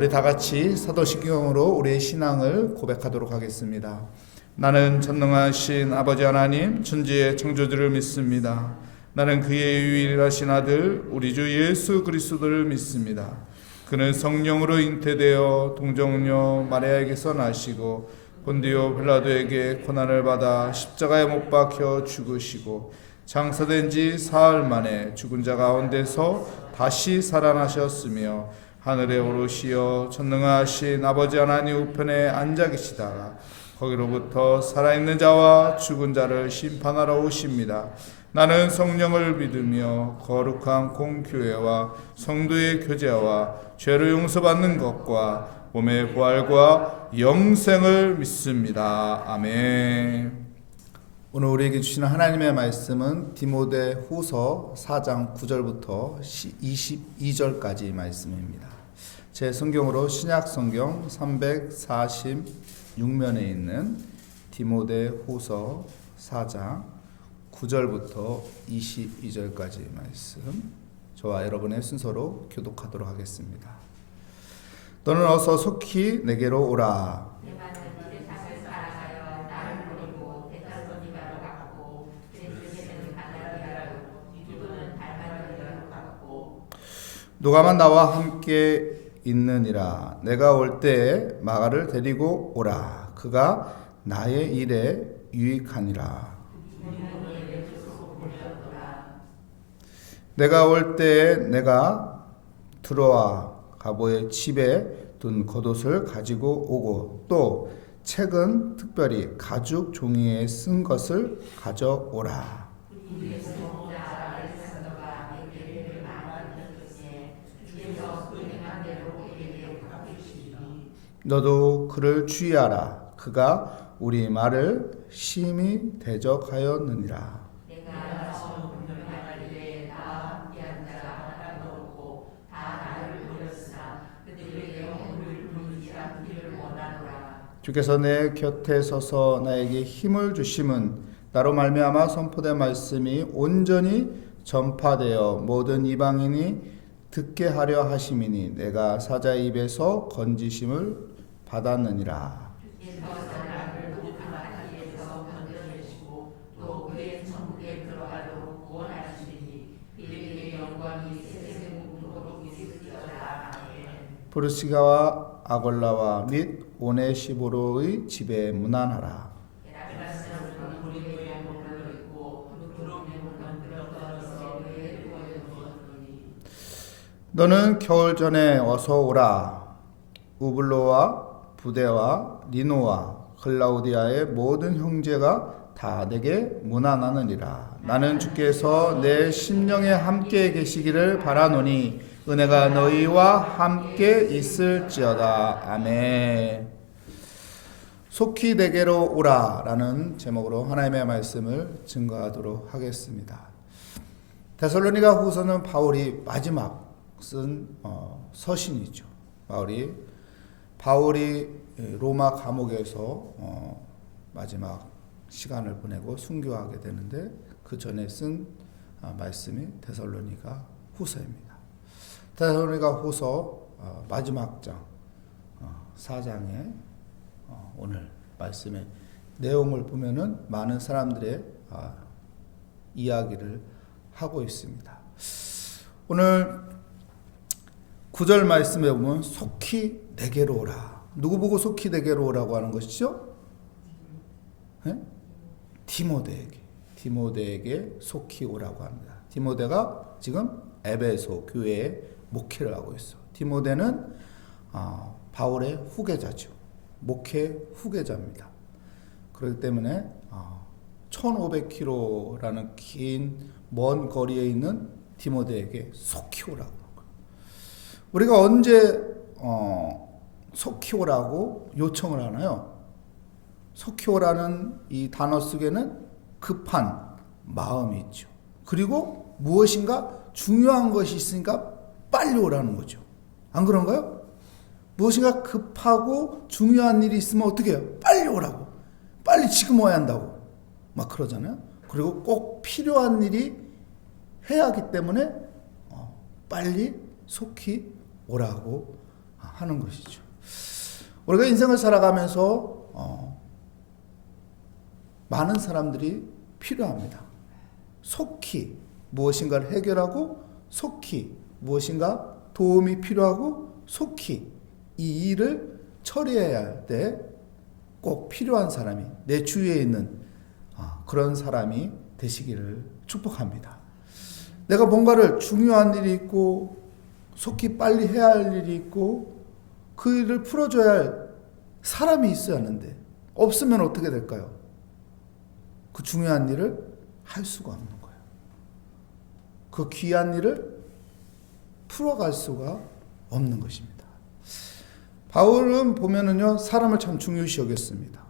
우리 다 같이 사도신경으로 우리의 신앙을 고백하도록 하겠습니다. 나는 전능하신 아버지 하나님 천지의 창조주를 믿습니다. 나는 그의 유일하신 아들 우리 주 예수 그리스도를 믿습니다. 그는 성령으로 잉태되어 동정녀 마리아에게서 나시고 본디오 빌라도에게 고난을 받아 십자가에 못 박혀 죽으시고 장사된 지 사흘 만에 죽은 자 가운데서 다시 살아나셨으며 하늘에 오르시어 전능하신 아버지 하나님 우편에 앉아 계시다가 거기로부터 살아있는 자와 죽은 자를 심판하러 오십니다. 나는 성령을 믿으며 거룩한 공교회와 성도의 교제와 죄를 용서받는 것과 몸의 부활과 영생을 믿습니다. 아멘. 오늘 우리에게 주시는 하나님의 말씀은 디모데 후서 4장 9절부터 22절까지 말씀입니다. 제 성경으로 신약 성경 346면에 있는 디모데 후서 4장 9절부터 22절까지 말씀, 저와 여러분의 순서로 교독하도록 하겠습니다. 너는 어서 속히 내게로 오라. 누가만 나와 함께 있느니라. 내가 올 때에 마가를 데리고 오라. 그가 나의 일에 유익하니라. 내가 올 때에 내가 들어와 가보의 집에 둔 겉옷을 가지고 오고 또 책은 특별히 가죽 종이에 쓴 것을 가져오라. 너도 그를 주의하라. 그가 우리 말을 심히 대적하였느니라. 주께서 내 곁에 서서 나에게 힘을 주심은 나로 말미암아 선포된 말씀이 온전히 전파되어 모든 이방인이 듣게 하려 하심이니 내가 사자의 입에서 건지심을 받았느니라. 브루시가와 아골라와 및 오네시보로의 집에 문안하라. 너는 겨울 전에 어서 오라. 우블로와 부데와 니노와 클라우디아의 모든 형제가 다 내게 문안하느니라. 나는 주께서 내 심령에 함께 계시기를 바라노니 은혜가 너희와 함께 있을지어다. 아멘. 속히 내게로 오라 라는 제목으로 하나님의 말씀을 증거하도록 하겠습니다. 데살로니가 후서는 바울이 마지막 쓴 서신이죠. 바울이 로마 감옥에서 마지막 시간을 보내고 순교하게 되는데 그 전에 쓴 말씀이 데살로니가 후서입니다. 데살로니가 후서 마지막 장 4장에 오늘 말씀의 내용을 보면은 많은 사람들의 이야기를 하고 있습니다. 오늘 9절 말씀에 보면 속히 내게로 오라. 누구 보고 속히 내게로 오라고 하는 것이죠? 네? 디모데에게 속히 오라고 합니다. 디모데가 지금 에베소 교회에 목회를 하고 있어. 디모데는 바울의 후계자죠. 목회 후계자입니다. 그렇기 때문에 1500km라는 긴 먼 거리에 있는 디모데에게 속히 오라고. 우리가 언제 속히 오라고 요청을 하나요? 속히 오라는 이 단어 속에는 급한 마음이 있죠. 그리고 무엇인가 중요한 것이 있으니까 빨리 오라는 거죠. 안 그런가요? 무엇인가 급하고 중요한 일이 있으면 어떻게 해요? 빨리 오라고. 빨리 지금 와야 한다고. 막 그러잖아요. 그리고 꼭 필요한 일이 해야 하기 때문에 빨리 속히 오라고 하는 것이죠. 우리가 인생을 살아가면서 많은 사람들이 필요합니다. 속히 무엇인가를 해결하고 속히 무엇인가 도움이 필요하고 속히 이 일을 처리해야 할 때 꼭 필요한 사람이 내 주위에 있는 그런 사람이 되시기를 축복합니다. 내가 뭔가를 중요한 일이 있고 속히 빨리 해야 할 일이 있고 그 일을 풀어줘야 할 사람이 있어야 하는데 없으면 어떻게 될까요? 그 중요한 일을 할 수가 없는 거예요. 그 귀한 일을 풀어갈 수가 없는 것입니다. 바울은 보면은요, 사람을 참 중요시 여겼습니다.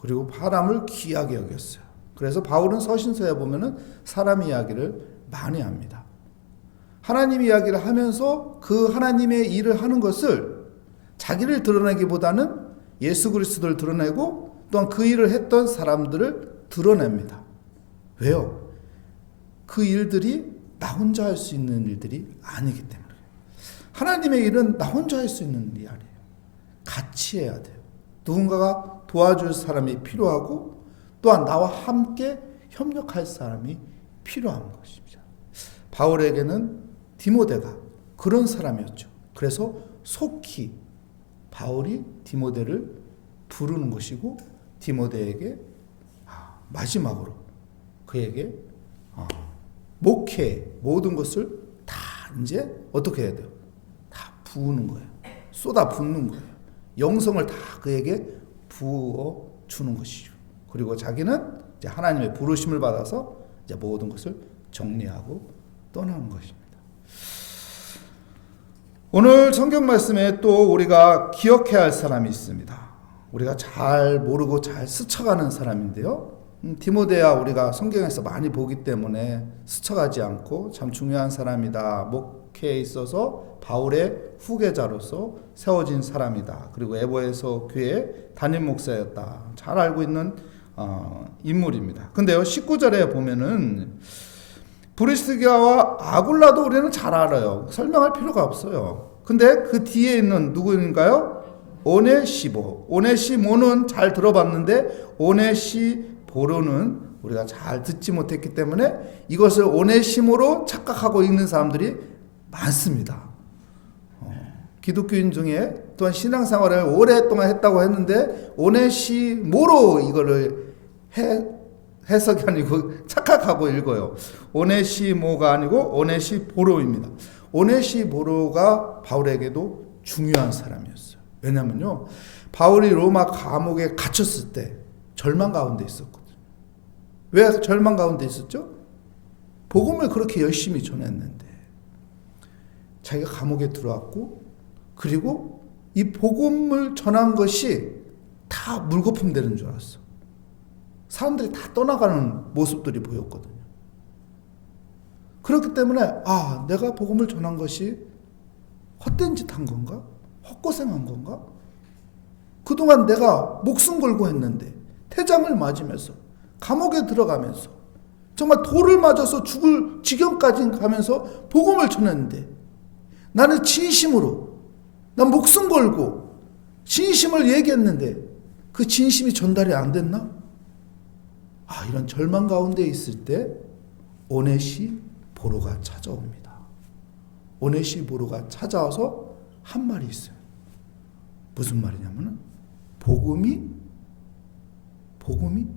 그리고 사람을 귀하게 여겼어요. 그래서 바울은 서신서에 보면은 사람 이야기를 많이 합니다. 하나님 이야기를 하면서 그 하나님의 일을 하는 것을 자기를 드러내기보다는 예수 그리스도를 드러내고 또한 그 일을 했던 사람들을 드러냅니다. 왜요? 그 일들이 나 혼자 할 수 있는 일들이 아니기 때문에. 하나님의 일은 나 혼자 할 수 있는 일이 아니에요. 같이 해야 돼요. 누군가가 도와줄 사람이 필요하고 또한 나와 함께 협력할 사람이 필요한 것입니다. 바울에게는 디모데가 그런 사람이었죠. 그래서 속히 바울이 디모데를 부르는 것이고 디모데에게 마지막으로 그에게 목회 모든 것을 다 이제 어떻게 해야 돼요? 다 부으는 거예요. 쏟아 붓는 거예요. 영성을 다 그에게 부어 주는 것이죠. 그리고 자기는 이제 하나님의 부르심을 받아서 이제 모든 것을 정리하고 떠나는 것입니다. 오늘 성경 말씀에 또 우리가 기억해야 할 사람이 있습니다. 우리가 잘 모르고 잘 스쳐가는 사람인데요. 디모데야 우리가 성경에서 많이 보기 때문에 스쳐가지 않고 참 중요한 사람이다. 목회에 있어서 바울의 후계자로서 세워진 사람이다. 그리고 에베소 교회 담임 목사였다. 잘 알고 있는 인물입니다. 근데요 19절에 보면은 브리스가와 아굴라도 우리는 잘 알아요. 설명할 필요가 없어요. 근데 그 뒤에 있는 누구인가요? 오네시모. 오네시모는 잘 들어봤는데 오네시보로는 우리가 잘 듣지 못했기 때문에 이것을 오네시모로 착각하고 읽는 사람들이 많습니다. 기독교인 중에 또한 신앙생활을 오랫동안 했다고 했는데 오네시모로 이거를 해석이 아니고 착각하고 읽어요. 오네시모가 아니고 오네시보로입니다. 오네시보로가 바울에게도 중요한 사람이었어요. 왜냐면요, 바울이 로마 감옥에 갇혔을 때 절망 가운데 있었거든요. 왜 절망 가운데 있었죠? 복음을 그렇게 열심히 전했는데 자기가 감옥에 들어왔고 그리고 이 복음을 전한 것이 다 물거품 되는 줄 알았어. 사람들이 다 떠나가는 모습들이 보였거든요. 그렇기 때문에 내가 복음을 전한 것이 헛된 짓 한 건가? 헛고생한 건가? 그동안 내가 목숨 걸고 했는데 태장을 맞으면서 감옥에 들어가면서 정말 돌을 맞아서 죽을 지경까지 가면서 복음을 전했는데 나는 진심으로 난 목숨 걸고 진심을 얘기했는데 그 진심이 전달이 안 됐나? 이런 절망 가운데 있을 때 오네시보로가 찾아옵니다. 오네시보로가 찾아와서 한 말이 있어요. 무슨 말이냐면 복음이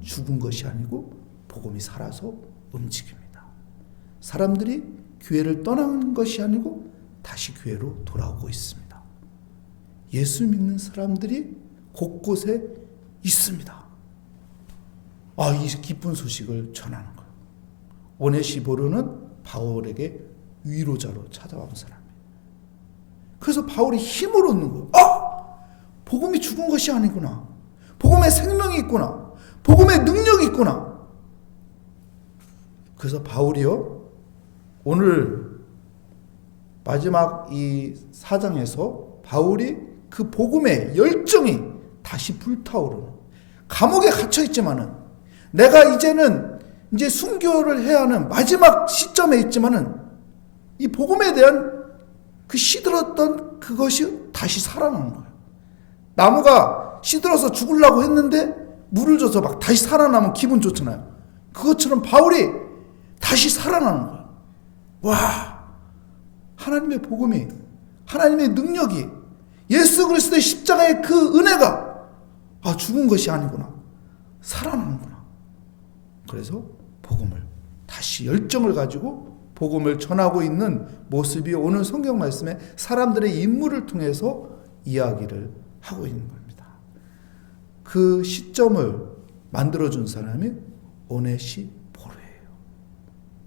죽은 것이 아니고 복음이 살아서 움직입니다. 사람들이 교회를 떠나는 것이 아니고 다시 교회로 돌아오고 있습니다. 예수 믿는 사람들이 곳곳에 있습니다. 이 기쁜 소식을 전하는 거예요. 오네시보로는 바울에게 위로자로 찾아온 사람이에요. 그래서 바울이 힘을 얻는 거예요. 복음이 죽은 것이 아니구나. 복음에 생명이 있구나. 복음에 능력이 있구나. 그래서 바울이요, 오늘 마지막 이 4장에서 바울이 그 복음의 열정이 다시 불타오르는, 감옥에 갇혀 있지만은 내가 이제 순교를 해야 하는 마지막 시점에 있지만은 이 복음에 대한 그 시들었던 그것이 다시 살아나는 거예요. 나무가 시들어서 죽으려고 했는데 물을 줘서 막 다시 살아나면 기분 좋잖아요. 그것처럼 바울이 다시 살아나는 거예요. 와, 하나님의 복음이, 하나님의 능력이, 예수 그리스도의 십자가의 그 은혜가 죽은 것이 아니구나, 살아나는구나. 그래서 복음을 다시 열정을 가지고 복음을 전하고 있는 모습이 오늘 성경 말씀에 사람들의 인물을 통해서 이야기를 하고 있는 겁니다. 그 시점을 만들어준 사람이 오네시포로예요.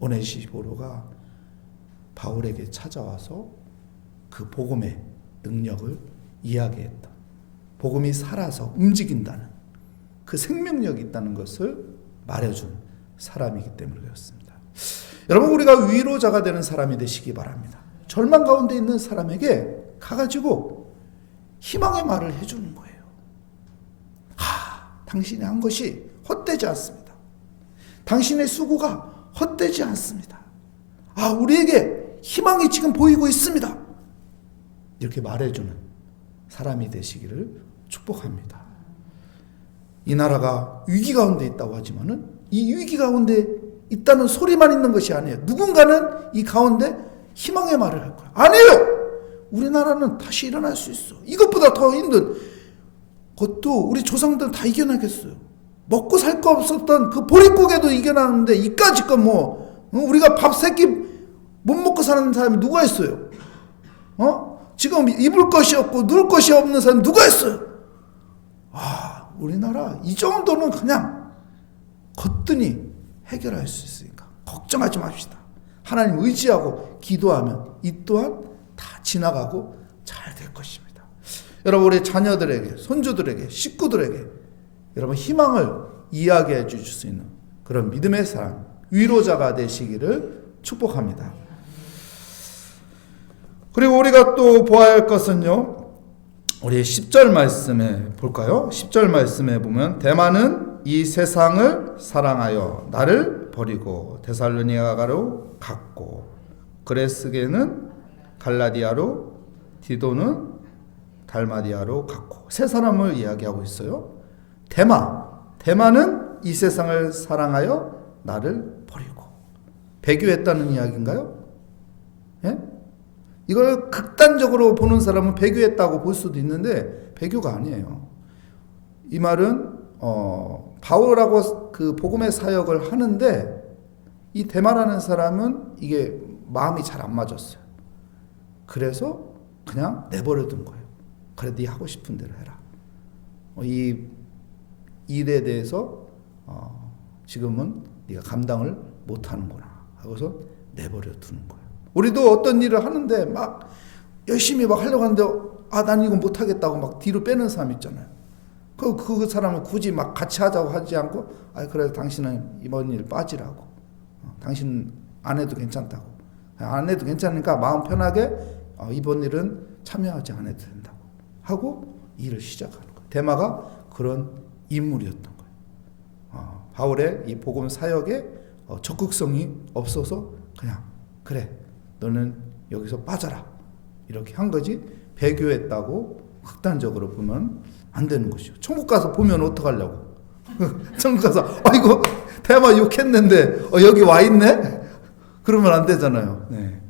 오네시포로가 바울에게 찾아와서 그 복음의 능력을 이야기했다. 복음이 살아서 움직인다는 그 생명력이 있다는 것을 말해준 사람이기 때문에 그렇습니다. 여러분, 우리가 위로자가 되는 사람이 되시기 바랍니다. 절망 가운데 있는 사람에게 가가지고 희망의 말을 해주는 거예요. 당신이 한 것이 헛되지 않습니다. 당신의 수고가 헛되지 않습니다. 우리에게 희망이 지금 보이고 있습니다. 이렇게 말해주는 사람이 되시기를 축복합니다. 이 나라가 위기 가운데 있다고 하지만은 이 위기 가운데 있다는 소리만 있는 것이 아니에요. 누군가는 이 가운데 희망의 말을 할 거야. 아니에요. 우리나라는 다시 일어날 수 있어. 이것보다 더 힘든 것도 우리 조상들 다 이겨내겠어요. 먹고 살 거 없었던 그 보릿고개도 이겨나는데 이까짓 건 우리가 밥 세 끼 못 먹고 사는 사람이 누가 있어요? 지금 입을 것이 없고 누울 것이 없는 사람이 누가 있어요? 우리나라 이 정도는 그냥 거뜬히 해결할 수 있으니까 걱정하지 맙시다. 하나님 의지하고 기도하면 이 또한 다 지나가고 잘 될 것입니다. 여러분, 우리 자녀들에게, 손주들에게, 식구들에게 여러분 희망을 이야기해 주실 수 있는 그런 믿음의 사람, 위로자가 되시기를 축복합니다. 그리고 우리가 또 보아야 할 것은요, 우리 10절 말씀에 볼까요? 10절 말씀에 보면 데마는 이 세상을 사랑하여 나를 버리고 데살로니가로 갔고 그레스게는 갈라디아로, 디도는 달마디아로 갔고, 세 사람을 이야기하고 있어요. 데마는 이 세상을 사랑하여 나를 버리고, 배교했다는 이야기인가요? 예? 이걸 극단적으로 보는 사람은 배교했다고 볼 수도 있는데 배교가 아니에요. 이 말은 바울하고 그 복음의 사역을 하는데 이 데마라는 사람은 이게 마음이 잘 안 맞았어요. 그래서 그냥 내버려둔 거예요. 그래, 네 하고 싶은 대로 해라. 이 일에 대해서 지금은 네가 감당을 못하는구나 하고서 내버려두는 거예요. 우리도 어떤 일을 하는데 막 열심히 막 하려고 하는데 난 이거 못하겠다고 막 뒤로 빼는 사람 있잖아요. 그 사람은 굳이 막 같이 하자고 하지 않고 그래, 당신은 이번 일 빠지라고. 당신 안 해도 괜찮다고. 안 해도 괜찮으니까 마음 편하게 이번 일은 참여하지 않아도 된다고 하고 일을 시작하는 거예요. 데마가 그런 인물이었던 거예요. 바울의 이 복음 사역에 적극성이 없어서 그냥 그래, 너는 여기서 빠져라 이렇게 한 거지, 배교했다고 극단적으로 보면 안 되는 것이죠. 천국 가서 보면 어떡하려고. 천국 가서 이거 대마 욕했는데 여기 와 있네? 그러면 안 되잖아요. 네.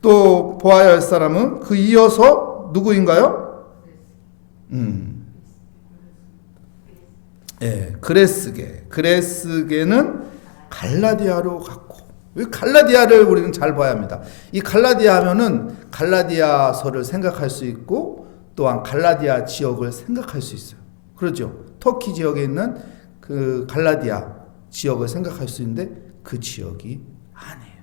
또 보아야 할 사람은 그 이어서 누구인가요? 그레스게는 갈라디아로 갔고, 이 갈라디아를 우리는 잘 봐야 합니다. 이 갈라디아 하면은 갈라디아서를 생각할 수 있고 또한 갈라디아 지역을 생각할 수 있어요. 그렇죠? 터키 지역에 있는 그 갈라디아 지역을 생각할 수 있는데 그 지역이 아니에요.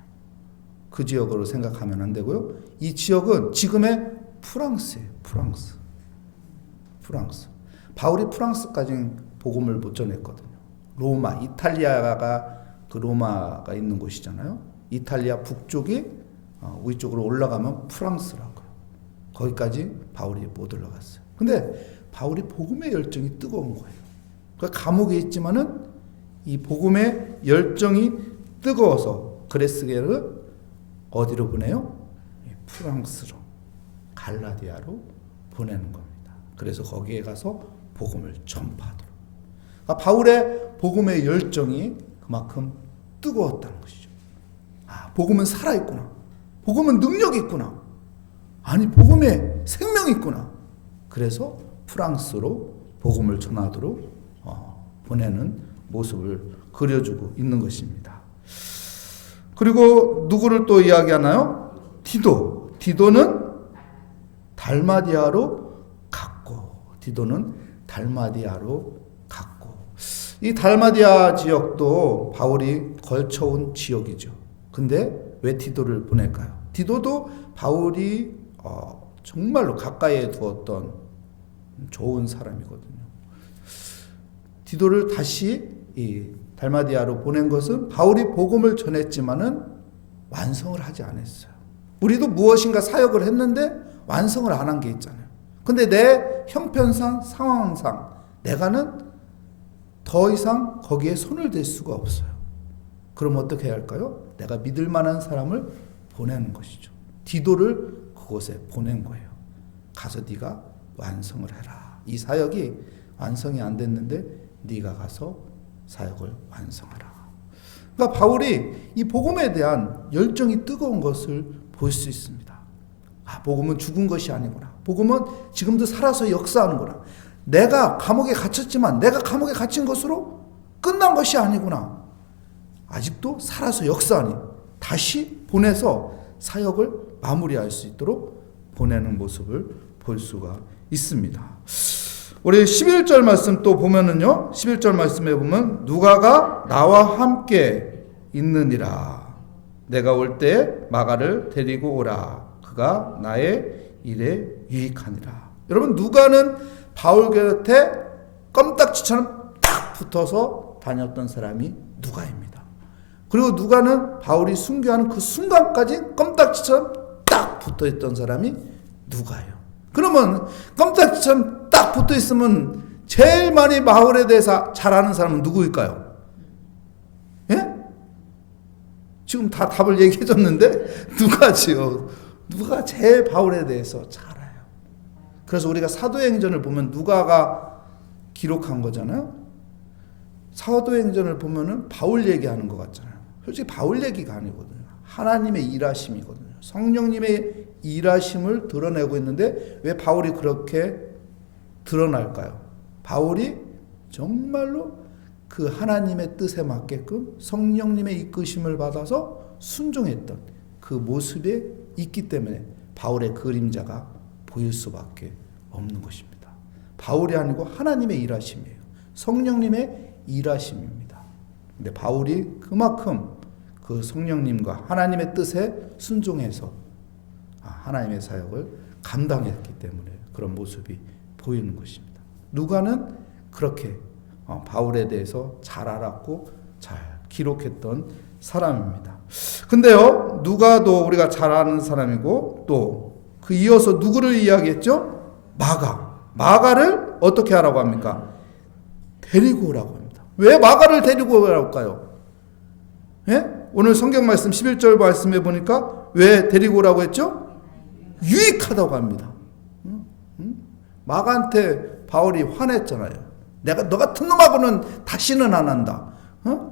그 지역으로 생각하면 안 되고요. 이 지역은 지금의 프랑스예요. 프랑스. 바울이 프랑스까지 복음을 못 전했거든요. 로마, 이탈리아가 그 로마가 있는 곳이잖아요. 이탈리아 북쪽이 위쪽으로 올라가면 프랑스라고요. 거기까지 바울이 못 올라갔어요. 근데 바울이 복음의 열정이 뜨거운 거예요. 그러니까 감옥에 있지만은 이 복음의 열정이 뜨거워서 그레스게를 어디로 보내요? 프랑스로 갈라디아로 보내는 겁니다. 그래서 거기에 가서 복음을 전파하도록. 그러니까 바울의 복음의 열정이 그만큼 뜨거웠다는 것이죠. 복음은 살아있구나. 복음은 능력이 있구나. 아니, 복음에 생명이 있구나. 그래서 프랑스로 복음을 전하도록 보내는 모습을 그려주고 있는 것입니다. 그리고 누구를 또 이야기하나요? 디도. 디도는 달마디아로 갔고, 이 달마디아 지역도 바울이 걸쳐온 지역이죠. 근데 왜 디도를 보낼까요? 디도도 바울이 정말로 가까이에 두었던 좋은 사람이거든요. 디도를 다시 이 달마디아로 보낸 것은 바울이 복음을 전했지만은 완성을 하지 않았어요. 우리도 무엇인가 사역을 했는데 완성을 안 한 게 있잖아요. 근데 내 형편상 상황상 내가는 더 이상 거기에 손을 댈 수가 없어요. 그럼 어떻게 해야 할까요? 내가 믿을 만한 사람을 보내는 것이죠. 디도를 그곳에 보낸 거예요. 가서 네가 완성을 해라. 이 사역이 완성이 안 됐는데 네가 가서 사역을 완성하라. 그러니까 바울이 이 복음에 대한 열정이 뜨거운 것을 볼 수 있습니다. 복음은 죽은 것이 아니구나. 복음은 지금도 살아서 역사하는구나. 내가 감옥에 갇혔지만 내가 감옥에 갇힌 것으로 끝난 것이 아니구나. 아직도 살아서 역사하니 다시 보내서 사역을 마무리할 수 있도록 보내는 모습을 볼 수가 있습니다. 우리 11절 말씀 또 보면은요, 11절 말씀에 보면 누가가 나와 함께 있느니라. 내가 올 때 마가를 데리고 오라. 그가 나의 일에 유익하니라. 여러분, 누가는 바울 곁에 껌딱지처럼 딱 붙어서 다녔던 사람이 누가입니다. 그리고 누가는 바울이 순교하는 그 순간까지 껌딱지처럼 딱 붙어있던 사람이 누가예요. 그러면 껌딱지처럼 딱 붙어있으면 제일 많이 바울에 대해서 잘 아는 사람은 누구일까요? 예? 지금 다 답을 얘기해 줬는데 누가지요. 누가 제일 바울에 대해서 잘 알아요. 그래서 우리가 사도행전을 보면 누가가 기록한 거잖아요. 사도행전을 보면은 바울 얘기하는 것 같잖아요. 솔직히 바울 얘기가 아니거든요. 하나님의 일하심이거든요. 성령님의 일하심을 드러내고 있는데 왜 바울이 그렇게 드러날까요? 바울이 정말로 그 하나님의 뜻에 맞게끔 성령님의 이끄심을 받아서 순종했던 그 모습에 있기 때문에 바울의 그림자가 보일 수밖에 없는 것입니다. 바울이 아니고 하나님의 일하심이에요. 성령님의 일하심입니다. 근데 바울이 그만큼 그 성령님과 하나님의 뜻에 순종해서 하나님의 사역을 감당했기 때문에 그런 모습이 보이는 것입니다. 누가는 그렇게 바울에 대해서 잘 알았고 잘 기록했던 사람입니다. 근데요, 누가도 우리가 잘 아는 사람이고 또 그 이어서 누구를 이야기했죠? 마가를 어떻게 하라고 합니까? 데리고 오라고 합니다. 왜 마가를 데리고 오라고 할까요? 예? 오늘 성경 말씀 11절 말씀해 보니까 왜 데리고 오라고 했죠? 유익하다고 합니다. 마가한테 바울이 화냈잖아요. 너 같은 놈하고는 다시는 안 한다.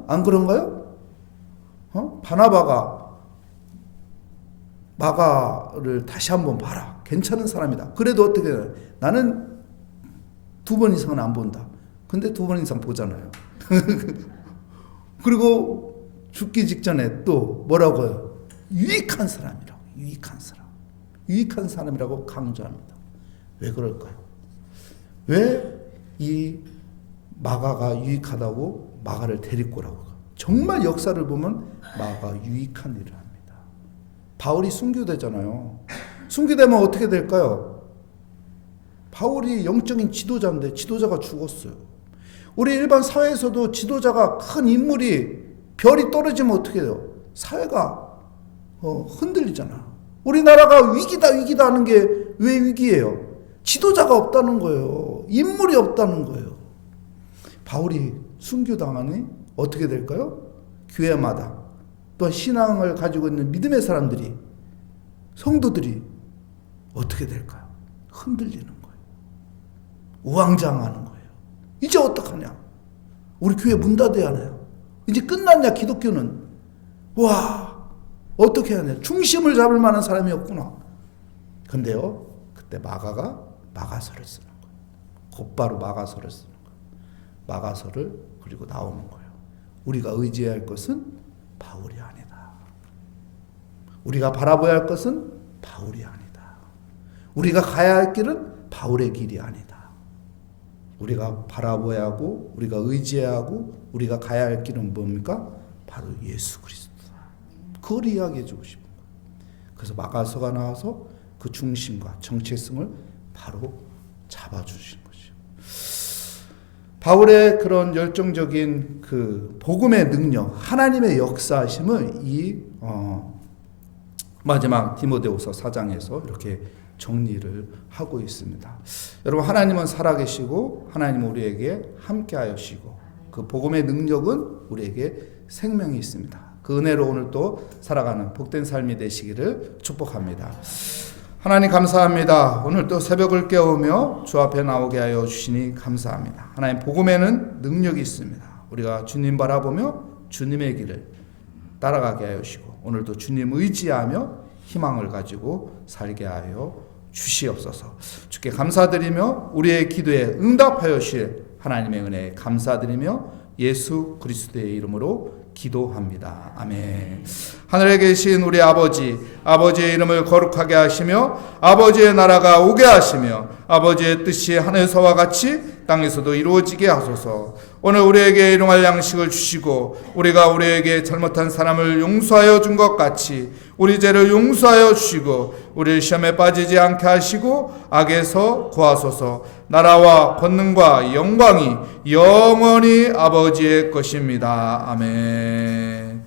안 그런가요? 바나바가 마가를 다시 한번 봐라. 괜찮은 사람이다. 그래도 어떻게 해요? 나는 2번 이상은 안 본다. 근데 2번 이상 보잖아요. 그리고 죽기 직전에 또 뭐라고요? 유익한 사람이라고. 유익한 사람이라고 강조합니다. 왜 그럴까요? 왜 이 마가가 유익하다고 마가를 데리고 오라고? 정말 역사를 보면 마가가 유익한 일을 합니다. 바울이 순교되잖아요. 순교되면 어떻게 될까요? 바울이 영적인 지도자인데 지도자가 죽었어요. 우리 일반 사회에서도 지도자가 큰 인물이 별이 떨어지면 어떻게 돼요? 사회가 흔들리잖아. 우리나라가 위기다 하는 게 왜 위기예요? 지도자가 없다는 거예요. 인물이 없다는 거예요. 바울이 순교당하니 어떻게 될까요? 교회마다 또 신앙을 가지고 있는 믿음의 사람들이, 성도들이 어떻게 될까요? 흔들리는 거예요. 우왕좌왕하는 거예요. 이제 어떡하냐? 우리 교회 문 닫아야 하나요? 이제 끝났냐 기독교는? 와, 어떻게 해야 하냐? 중심을 잡을 만한 사람이 없구나. 근데요, 그때 마가가 마가서를 쓰는 거예요. 곧바로 마가서를 쓰는 거예요. 마가서를 그리고 나오는 거예요. 우리가 의지해야 할 것은 바울이 아니다. 우리가 바라봐야 할 것은 바울이 아니다. 우리가 가야 할 길은 바울의 길이 아니다. 우리가 바라봐야 하고 우리가 의지해야 하고 우리가 가야 할 길은 뭡니까? 바로 예수 그리스도다. 그걸 이야기해 주고 싶은 거예요. 그래서 마가서가 나와서 그 중심과 정체성을 바로 잡아주신 것이죠. 바울의 그런 열정적인 그 복음의 능력, 하나님의 역사하심을 이 마지막 디모데후서 4장에서 이렇게 정리를 하고 있습니다. 여러분, 하나님은 살아계시고 하나님은 우리에게 함께하여 주시고 그 복음의 능력은 우리에게 생명이 있습니다. 그 은혜로 오늘 또 살아가는 복된 삶이 되시기를 축복합니다. 하나님 감사합니다. 오늘 또 새벽을 깨우며 주 앞에 나오게 하여 주시니 감사합니다. 하나님 복음에는 능력이 있습니다. 우리가 주님 바라보며 주님의 길을 따라가게 하여 주시고 오늘도 주님 의지하며 희망을 가지고 살게 하여 주시옵소서. 주께 감사드리며 우리의 기도에 응답하여 주실 하나님의 은혜에 감사드리며 예수 그리스도의 이름으로 기도합니다. 아멘. 하늘에 계신 우리 아버지, 아버지의 이름을 거룩하게 하시며 아버지의 나라가 오게 하시며 아버지의 뜻이 하늘에서와 같이 땅에서도 이루어지게 하소서. 오늘 우리에게 일용할 양식을 주시고 우리가 우리에게 잘못한 사람을 용서하여 준 것 같이 우리 죄를 용서하여 주시고 우리를 시험에 빠지지 않게 하시고 악에서 구하소서. 나라와 권능과 영광이 영원히 아버지의 것입니다. 아멘.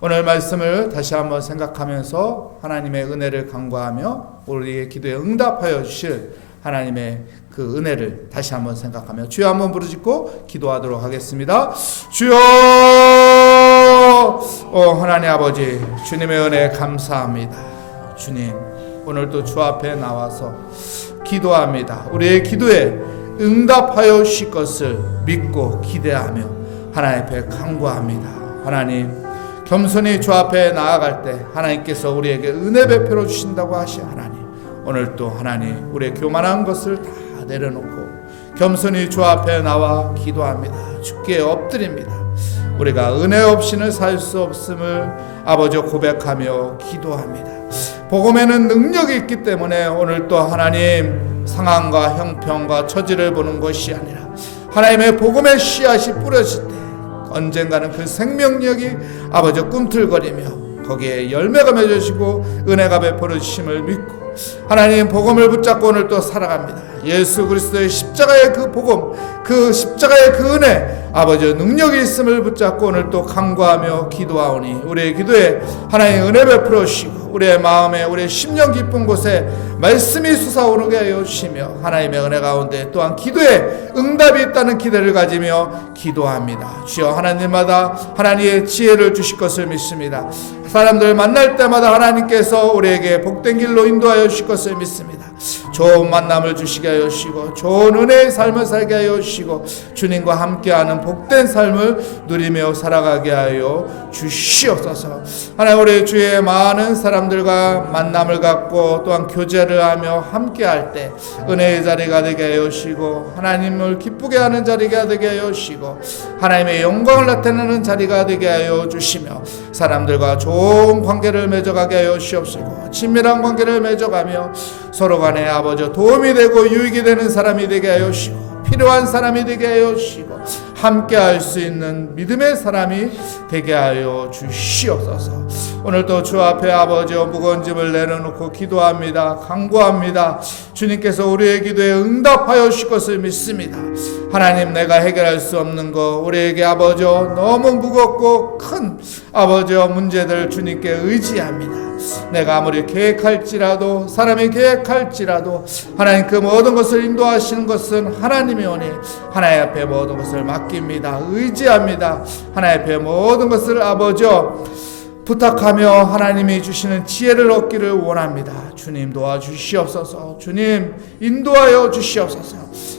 오늘 말씀을 다시 한번 생각하면서 하나님의 은혜를 간구하며 우리의 기도에 응답하여 주실 하나님의 그 은혜를 다시 한번 생각하며 주여 한번 부르짖고 기도하도록 하겠습니다. 주여, 하나님 아버지, 주님의 은혜 감사합니다. 주님, 오늘도 주 앞에 나와서 기도합니다. 우리의 기도에 응답하여 주실 것을 믿고 기대하며 하나님 앞에 간구합니다. 하나님, 겸손히 주 앞에 나아갈 때 하나님께서 우리에게 은혜 베풀어 주신다고 하신 하나님, 오늘 또 하나님 우리의 교만한 것을 다 내려놓고 겸손히 주 앞에 나와 기도합니다. 주께 엎드립니다. 우리가 은혜 없이는 살 수 없음을 아버지 고백하며 기도합니다. 복음에는 능력이 있기 때문에 오늘 또 하나님 상황과 형편과 처지를 보는 것이 아니라 하나님의 복음의 씨앗이 뿌려질 때 언젠가는 그 생명력이 아버지 꿈틀거리며 거기에 열매가 맺어지고 은혜가 베풀어지심을 믿고 하나님 복음을 붙잡고 오늘 또 살아갑니다. 예수 그리스도의 십자가의 그 복음, 그 십자가의 그 은혜, 아버지 능력이 있음을 붙잡고 오늘 또 간구하며 기도하오니 우리의 기도에 하나님 은혜 베풀어 주시고 우리의 마음에 우리의 심령 깊은 곳에 말씀이 솟아오르게 하여 주시며 하나님의 은혜 가운데 또한 기도에 응답이 있다는 기대를 가지며 기도합니다. 주여, 하나님마다 하나님의 지혜를 주실 것을 믿습니다. 사람들 만날 때마다 하나님께서 우리에게 복된 길로 인도하여 주실 것을 믿습니다. 좋은 만남을 주시게 하여 주시고 좋은 은혜의 삶을 살게 하여 주시고 주님과 함께하는 복된 삶을 누리며 살아가게 하여 주시옵소서. 하나님, 우리 주의 많은 사람들과 만남을 갖고 또한 교제를 하며 함께할 때 은혜의 자리가 되게 하여 주시고 하나님을 기쁘게 하는 자리가 되게 하여 주시고 하나님의 영광을 나타내는 자리가 되게 하여 주시며 사람들과 좋은 관계를 맺어가게 하여 주시옵시고 친밀한 관계를 맺어가며 서로 간에 아버지 도움이 되고 유익이 되는 사람이 되게 하여 주시고 필요한 사람이 되게 하여 주시고 함께 할 수 있는 믿음의 사람이 되게 하여 주시옵소서. 오늘도 주 앞에 아버지 무거운 짐을 내려놓고 기도합니다. 간구합니다. 주님께서 우리의 기도에 응답하여 주실 것을 믿습니다. 하나님, 내가 해결할 수 없는 거 우리에게 아버지 너무 무겁고 큰 아버지 문제들 주님께 의지합니다. 내가 아무리 계획할지라도 사람이 계획할지라도 하나님 그 모든 것을 인도하시는 것은 하나님이 오니 하나님 앞에 모든 것을 맡깁니다. 의지합니다. 하나님 앞에 모든 것을 아버지 부탁하며 하나님이 주시는 지혜를 얻기를 원합니다. 주님 도와주시옵소서. 주님 인도하여 주시옵소서.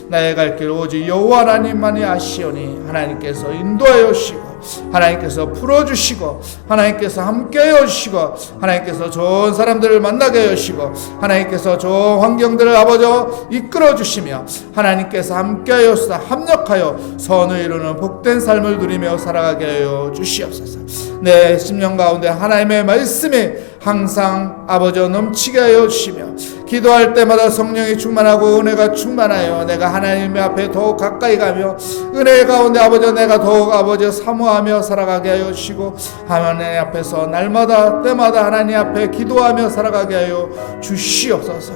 나의 갈 길 오직 여호와 하나님만이 아시오니 하나님께서 인도하여 주시고 하나님께서 풀어주시고 하나님께서 함께하여 주시고 하나님께서 좋은 사람들을 만나게 하여 주시고 하나님께서 좋은 환경들을 아버지 이끌어 주시며 하나님께서 함께하여 합력하여 선을 이루는 복된 삶을 누리며 살아가게 하여 주시옵소서. 내 심령 가운데 하나님의 말씀이 항상 아버지 넘치게 하여 주시며 기도할 때마다 성령이 충만하고 은혜가 충만하여 내가 하나님 앞에 더욱 가까이 가며 은혜 가운데 아버지 내가 더욱 아버지 사모하며 살아가게 하여 주시고 하나님 앞에서 날마다 때마다 하나님 앞에 기도하며 살아가게 하여 주시옵소서.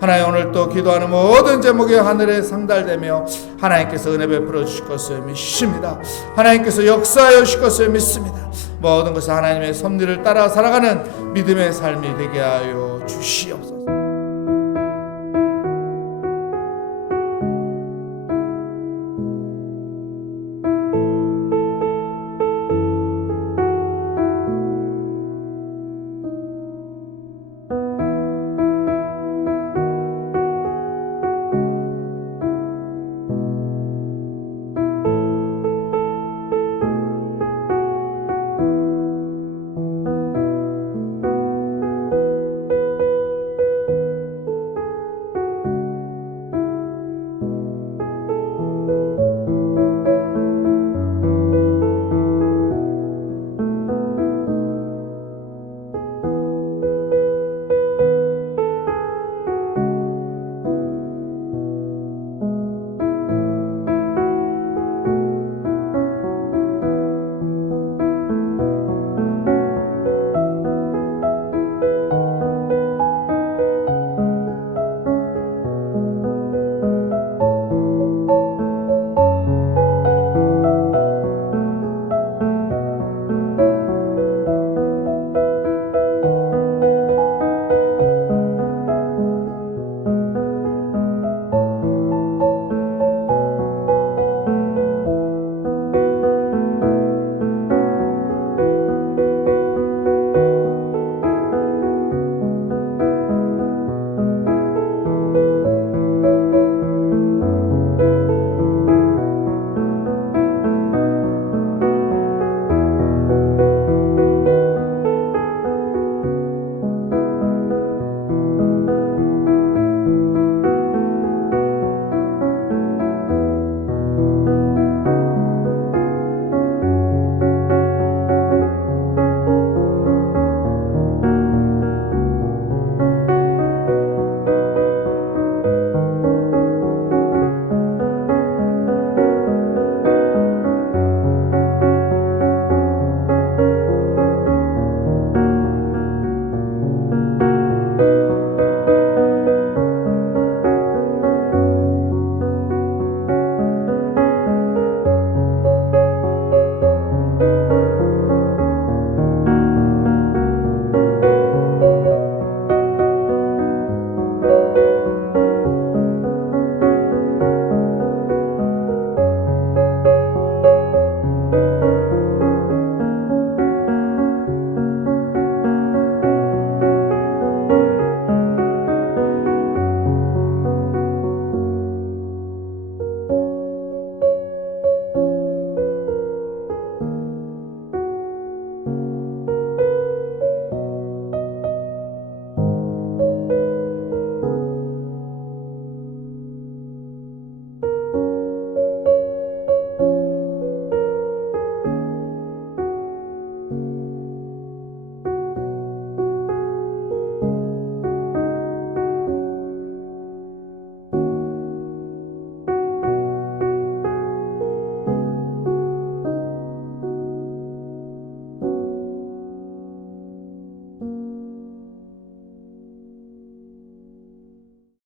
하나님 오늘 또 기도하는 모든 제목이 하늘에 상달되며 하나님께서 은혜 베풀어 주실 것을 믿습니다. 하나님께서 역사하여 주실 것을 믿습니다. 모든 것을 하나님의 섭리를 따라 살아가는 믿음의 삶이 되게 하여 주시옵소서.